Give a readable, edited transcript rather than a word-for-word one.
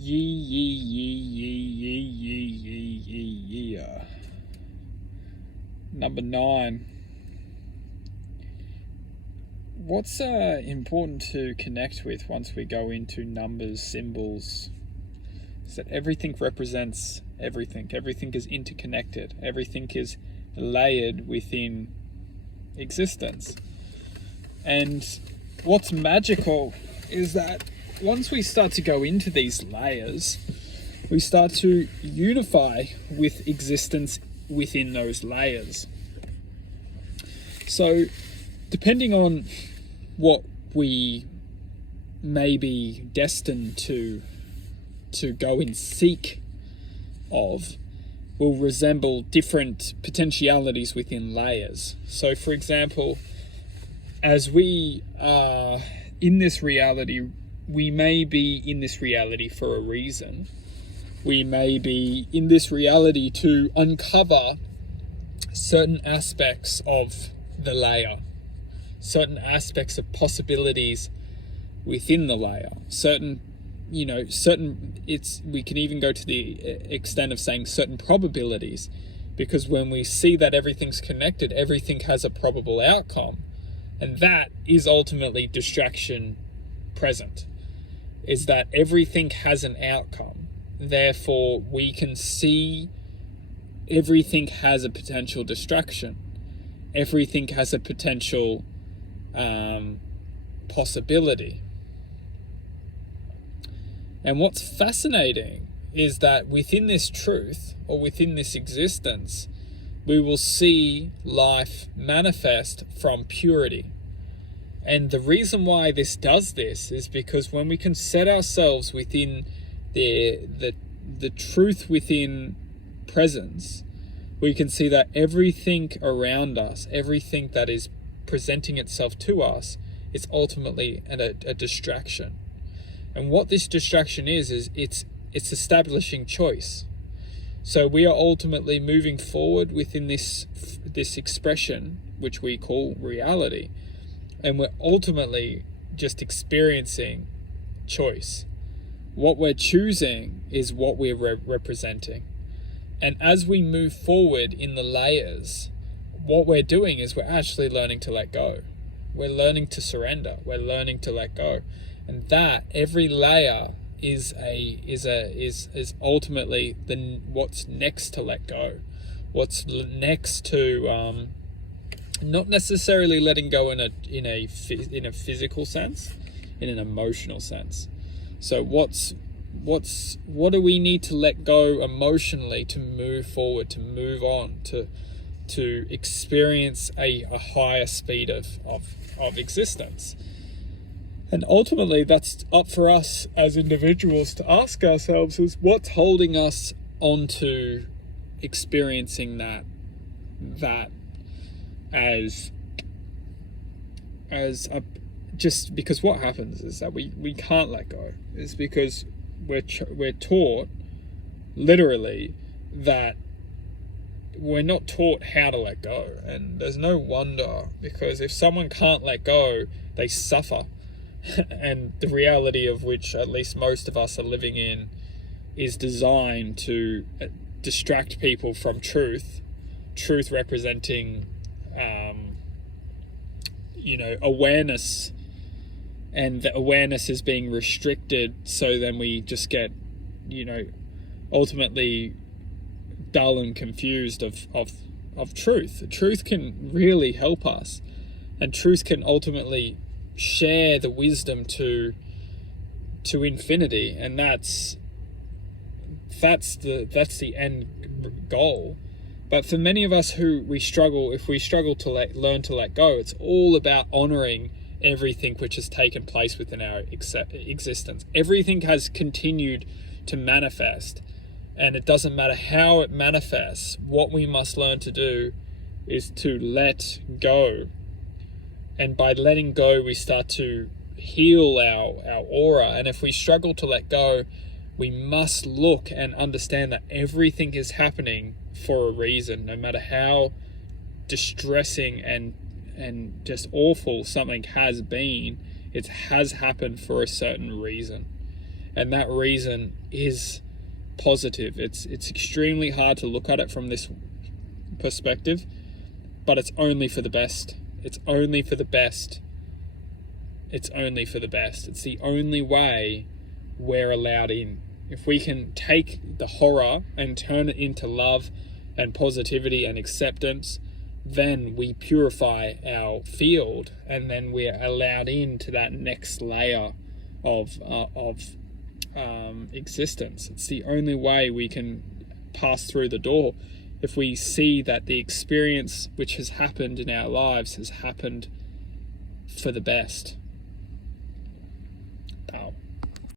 Yeah. Number 9. What's important to connect with once we go into numbers, symbols, is that everything represents everything. Everything is interconnected. Everything is layered within existence. And what's magical is that once we start to go into these layers, we start to unify with existence within those layers. So, depending on what we may be destined to go in seek of, will resemble different potentialities within layers. So, for example, as we are in this reality, we may be in this reality for a reason. We may be in this reality to uncover certain aspects of the layer, certain aspects of possibilities within the layer, we can even go to the extent of saying certain probabilities, because when we see that everything's connected, everything has a probable outcome, and that is ultimately distraction present, is that everything has an outcome. Therefore, we can see everything has a potential distraction. Everything has a potential possibility. And what's fascinating is that within this truth, or within this existence, we will see life manifest from purity. And the reason why this does this is because when we can set ourselves within the truth within presence, we can see that everything around us, everything that is presenting itself to us, is ultimately a distraction. And what this distraction is it's establishing choice. So we are ultimately moving forward within this expression, which we call reality. And we're ultimately just experiencing choice. What we're choosing is what we're representing. And as we move forward in the layers, what we're doing is we're actually learning to let go. We're learning to surrender. We're learning to let go. And that every layer is ultimately what's next to let go. What's next to not necessarily letting go in a physical sense, in an emotional sense. So what do we need to let go emotionally to move forward, to move on, to experience a higher speed of existence? And ultimately, that's up for us as individuals to ask ourselves, is what's holding us onto experiencing that as a, just because what happens is that we can't let go, is because we're taught literally that we're not taught how to let go. And there's no wonder, because if someone can't let go, they suffer. And the reality of which at least most of us are living in is designed to distract people from truth representing awareness, and the awareness is being restricted, so then we just get ultimately dull and confused of truth. Truth can really help us, and truth can ultimately share the wisdom to infinity, and that's the end goal. But for many of us if we struggle to learn to let go, it's all about honoring everything which has taken place within our existence. Everything has continued to manifest, and it doesn't matter how it manifests. What we must learn to do is to let go. And by letting go, we start to heal our aura. And if we struggle to let go, we must look and understand that everything is happening for a reason. No matter how distressing and just awful something has been, it has happened for a certain reason. and that reason is positive. It's extremely hard to look at it from this perspective, but it's only for the best. It's only for the best. It's only for the best. It's the only way we're allowed in. If we can take the horror and turn it into love and positivity and acceptance, then we purify our field, and then we're allowed into that next layer of existence. It's the only way we can pass through the door. If we see that the experience which has happened in our lives has happened for the best,